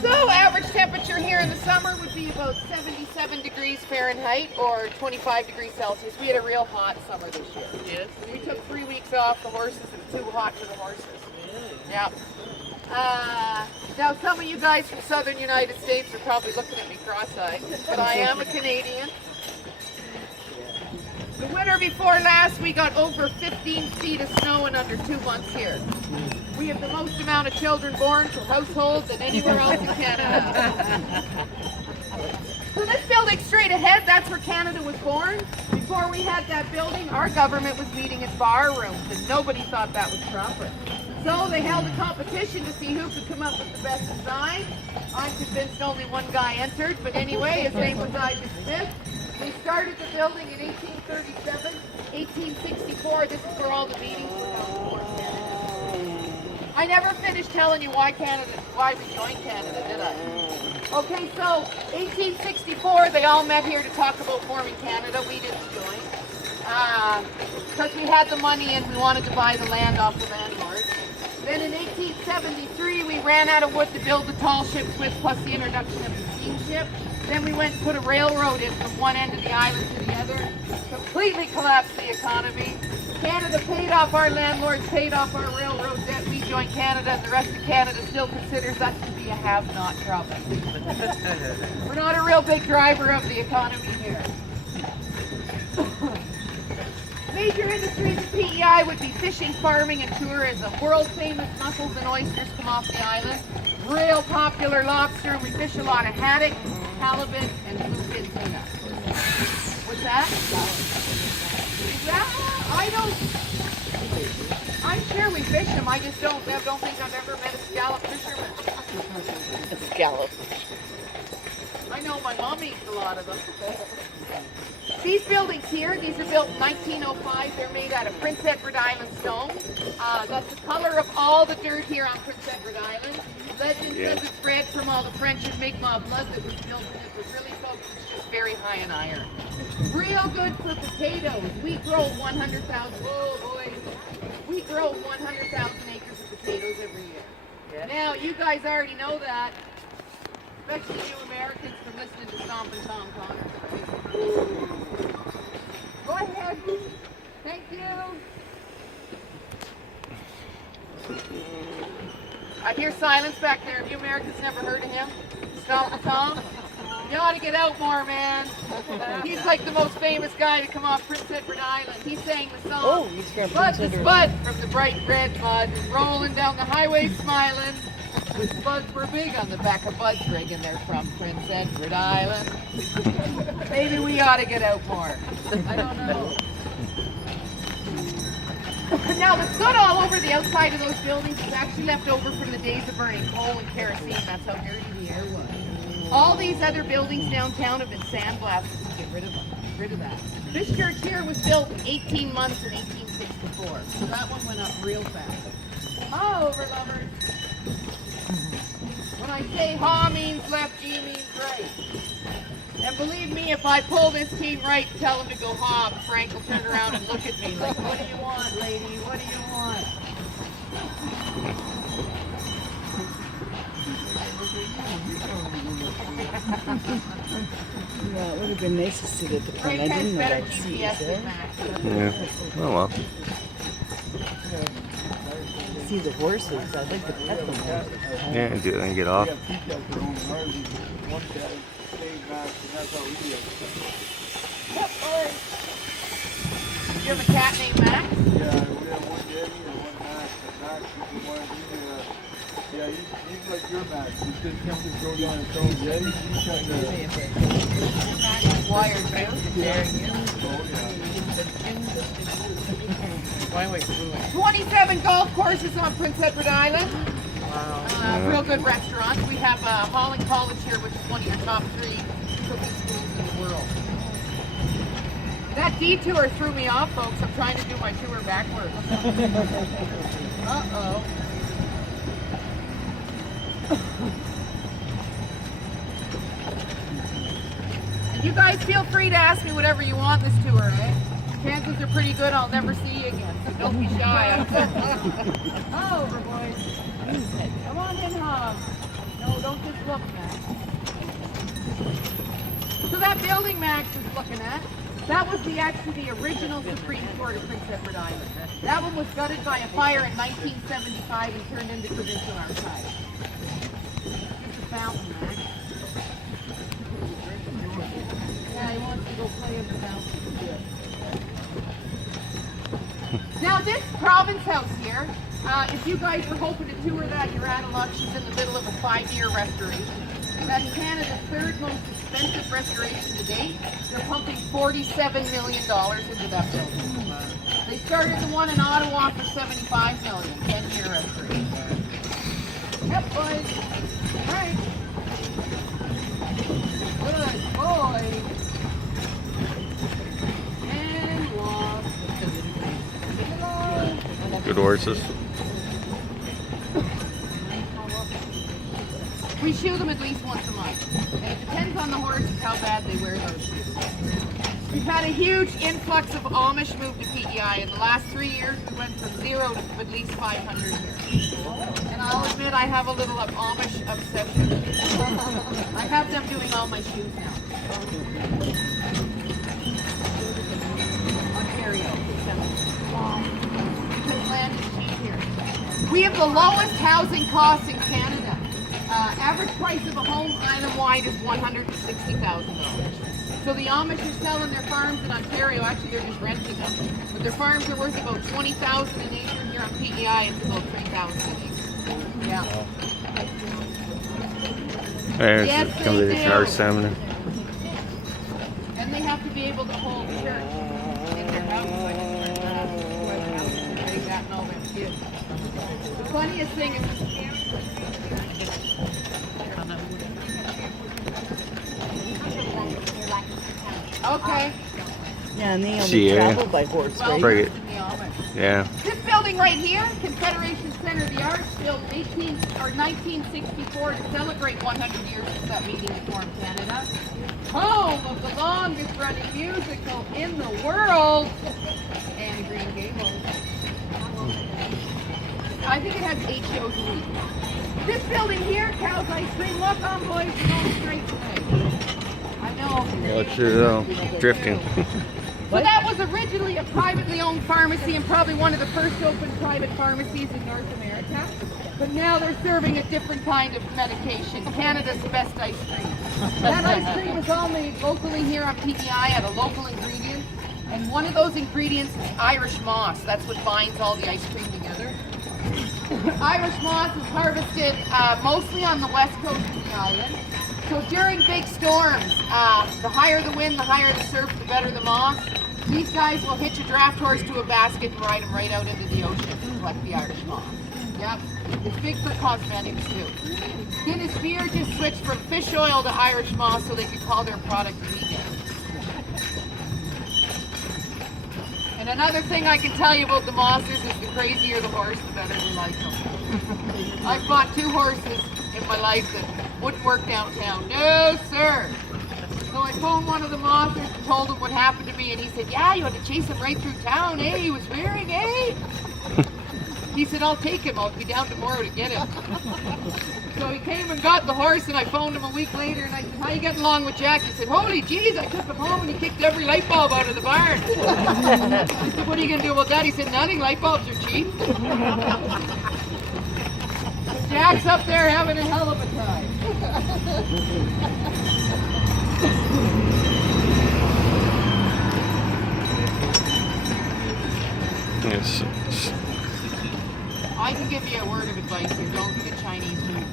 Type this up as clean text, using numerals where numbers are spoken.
So average temperature here in the summer would be about 77 degrees Fahrenheit or 25 degrees Celsius. We had a real hot summer this year. Yes. We took 3 weeks off the horses. It was too hot for the horses. Yeah. Now some of you guys from southern United States are probably looking at me cross-eyed, but I am a Canadian. The winter before last, we got over 15 feet of snow in under 2 months here. We have the most amount of children born per household than anywhere else in Canada. So this building straight ahead, that's where Canada was born. Before we had that building, our government was meeting in bar rooms, and nobody thought that was proper. So they held a competition to see who could come up with the best design. I'm convinced only one guy entered, but anyway, his name was Isaac Smith. We started the building in 1837, 1864. This is where all the meetings were held for Canada. I never finished telling you why we joined Canada, did I? Okay, so 1864, they all met here to talk about forming Canada. We didn't join because we had the money and we wanted to buy the land off the landlords. Then in 1873, we ran out of wood to build the tall ships with, plus the introduction of the steamship. Then we went and put a railroad in from one end of the island to the other. Completely collapsed the economy. Canada paid off our landlords, paid off our railroad debt. We joined Canada, and the rest of Canada still considers us to be a have-not province. We're not a real big driver of the economy here. Major industries in PEI would be fishing, farming, and tourism. World-famous mussels and oysters come off the island. Real popular lobster, and we fish a lot of haddock, halibut, and bluefin tuna. What's that? I'm sure we fish them. I just don't think I've ever met a scallop fisherman. A scallop. I know my mom eats a lot of them. These buildings here, these are built in 1905. They're made out of Prince Edward Island stone. That's the color of all the dirt here on Prince Edward Island. Legend says it's bred from all the French and Mi'kmaq blood that was spilled in it, but really, folks, it's just very high in iron. Real good for potatoes. We grow 100,000. Whoa, boys. We grow 100,000 acres of potatoes every year. Yeah. Now, you guys already know that, especially you Americans from listening to Stompin' Tom Connors, right? Go ahead. Thank you. I hear silence back there. Have you Americans never heard of him? Stompin' Tom? You ought to get out more, man. He's like the most famous guy to come off Prince Edward Island. He sang the song, Oh, he's from Bud Prince the Edward. Spud from the bright red mud, rolling down the highway smiling. The spuds were big on the back of Bud's rig, and they're from Prince Edward Island. Maybe we ought to get out more. I don't know. Now, the soot all over the outside of those buildings is actually left over from the days of burning coal and kerosene. That's how dirty the air was. All these other buildings downtown have been sandblasted to get rid of them. Rid of that. This church here was built in 18 months in 1864, so that one went up real fast. Ha over, lovers. When I say ha means left, G means right. And believe me, if I pull this team right and tell them to go ha, Frank will turn around and look at me like, what do you want, lady? What do you want? Yeah, it would have been nice to sit at the front. I didn't know I'd see you there. Yeah. Oh well. See the horses. I'd like to pet them. Yeah, and do it and get off. Yep, boy. You have a cat named Max? Yeah, we have one Debbie and one Max. Max is the one he's like your Max. He just comes and goes on his own. Debbie, he's kind of... Max is wired too. Why wait, blue? 27 golf courses on Prince Edward Island. Wow. Real good restaurants. We have Holland College here, which is one of your top 3 cooking schools in the world. That detour threw me off, folks. I'm trying to do my tour backwards. Uh-oh. And you guys feel free to ask me whatever you want this tour, eh? Chances are pretty good I'll never see you again. Don't be shy. Over, boys. Come on in, Hub. No, don't just look, Max. So that building Max is looking at, that was actually the original Supreme Court of Prince Edward Island. That one was gutted by a fire in 1975 and turned into provincial archives. Here's the fountain, Max. Yeah, he wants to go play in the fountain. Now this province house here, if you guys were hoping to tour that, you're out of luck. She's in the middle of a 5-year restoration. That's Canada's third most expensive restoration to date. They're pumping $47 million into that building. They started the one in Ottawa for $75 million, 10-year restoration. Yep, boys. All right. Good boy. And lost. Good horses. We shoe them at least once a month. And it depends on the horses how bad they wear those shoes. We've had a huge influx of Amish move to PEI. In the last 3 years, we went from 0 to at least 500 here. And I'll admit I have a little Amish obsession. I have them doing all my shoes now. Ontario. Because land is cheap here. We have the lowest housing costs in Canada. Average price of a home island-wide is $160,000. So the Amish are selling their farms in Ontario. Actually, they're just renting them. But their farms are worth about $20,000 an acre. Here on PEI, it's about $3,000 an acre. Yeah. There's Yes, comes they the do. car seminar. And they have to be able to hold church in their house. Like whoever else is getting that and all their kids. The funniest thing is okay. Yeah, and they only See, yeah. travel by horse, Well, right? Bring it. in the Amish. Yeah. This building right here, Confederation Center, the Arch, built 1964 to celebrate 100 years since that meeting that formed Canada. Home of the longest running musical in the world, and Green Gables. I think it has 8 shows a week. This building here, Cow's Ice Cream. Look on, boys, we're going straight today. I know. Well, sure though. Drifting. So that was originally a privately owned pharmacy and probably one of the first open private pharmacies in North America. But now they're serving a different kind of medication, Canada's best ice cream. That ice cream is all made locally here on PEI at a local ingredient. And one of those ingredients is Irish moss. That's what binds all the ice cream together. Irish moss is harvested mostly on the west coast of the island. So during big storms, the higher the wind, the higher the surf, the better the moss. These guys will hitch a draft horse to a basket and ride him right out into the ocean to collect the Irish moss. Yep, it's big for cosmetics too. Guinness Beer just switched from fish oil to Irish moss so they could call their product vegan. And another thing I can tell you about the Mossers is the crazier the horse, the better we like them. I've bought 2 horses in my life that wouldn't work downtown. No, sir. So I phoned one of the Mossers and told him what happened to me, and he said, yeah, you had to chase him right through town, eh? He was wearing, eh? He said, I'll take him. I'll be down tomorrow to get him. So he came and got the horse, and I phoned him a week later, and I said, how you getting along with Jack? He said, holy jeez, I took him home, and he kicked every light bulb out of the barn. I said, what are you going to do about that? He said, nothing, light bulbs are cheap. Jack's up there having a hell of a time. Yes. I can give you a word of advice here. Don't get Chinese food.